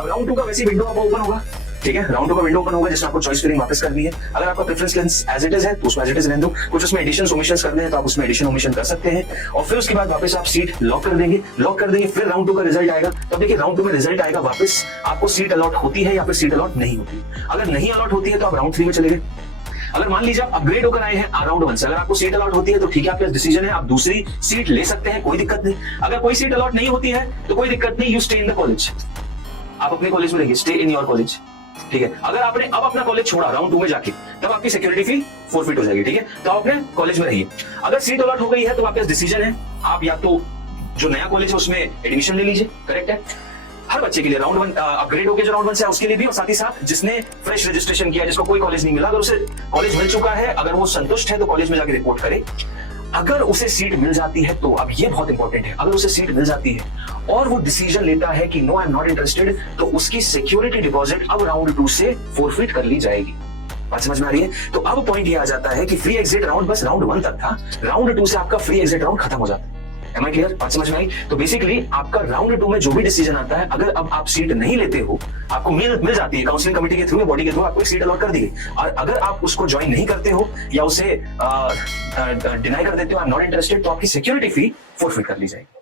अब राउंड 2 का वैसी विंडो आपको ओपन होगा, ठीक है, राउंड 2 का विंडो ओपन होगा जिसमें आपको चॉइस फिलिंग वापस करनी है। अगर आपका preference lens as it is है तो उसमें एज इट इज रहने दो, कुछ उसमें एडिशन ओमिशन करने हैं तो आप उसमें एडिशन ओमिशन कर सकते हैं, और फिर उसके बाद वापस आप सीट लॉक कर देंगे, फिर राउंड 2 का रिजल्ट आएगा। तो देखिए राउंड 2 में रिजल्ट आएगा, वापस आपको सीट अलॉट होती है या फिर सीट अलॉट नहीं होती। अगर नहीं अलॉट होती है तो आप राउंड 3 में चले गए। अगर मान लीजिए आप अपग्रेड होकर आए हैं राउंड 1 से, अगर आपको सीट अलॉट होती है तो ठीक है, आपका डिसीजन है, आप दूसरी सीट ले सकते हैं, कोई दिक्कत नहीं। अगर कोई सीट अलॉट नहीं होती है तो कोई दिक्कत नहीं, you stay in the college, आप अपने कॉलेज में रहिए, स्टे इन योर कॉलेज, ठीक है। अगर आपने अब अपना कॉलेज छोड़ा राउंड 2 में जाके, तब आपकी सिक्योरिटी फी फोरफिट हो जाएगी, ठीक है, तो आप अपने कॉलेज में रहिए। अगर सीट अलॉट हो गई है तो आपका डिसीजन है, आप या तो जो नया कॉलेज है उसमें एडमिशन ले लीजिए, करेक्ट है, हर बच्चे के लिए राउंड 1 अपग्रेड हो गया जो राउंड 1 से उसके लिए भी, और साथ ही साथ जिसने फ्रेश रजिस्ट्रेशन किया, जिसको कोई कॉलेज नहीं मिला, अगर उसे कॉलेज मिल चुका है, अगर वो संतुष्ट है तो कॉलेज में जाकर रिपोर्ट करे। अगर उसे सीट मिल जाती है तो, अब ये बहुत इंपॉर्टेंट है, अगर उसे सीट मिल जाती है और वो डिसीजन लेता है कि no I am not interested, तो उसकी सिक्योरिटी डिपॉजिट अब राउंड 2 से फोरफिट कर ली जाएगी। बात समझ में आ रही है? तो अब पॉइंट ये आ जाता है कि फ्री एग्जिट राउंड बस राउंड 1 तक था, राउंड 2 से आपका फ्री एग्जिट राउंड खत्म हो जाता है। Am I clear? बात समझ में आई? तो बेसिकली आपका राउंड 2 में जो भी डिसीजन आता है, अगर अब आप सीट नहीं लेते हो, आपको मिल जाती है काउंसलिंग कमेटी के थ्रू या बॉडी के थ्रू, आपको एक सीट अलॉट कर दी गई, और अगर आप उसको ज्वाइन नहीं करते हो या उसे डिनाई कर देते हो, आई एम नॉट इंटरेस्टेड, तो आपकी सिक्योरिटी फी फोरफिट कर ली जाएगी।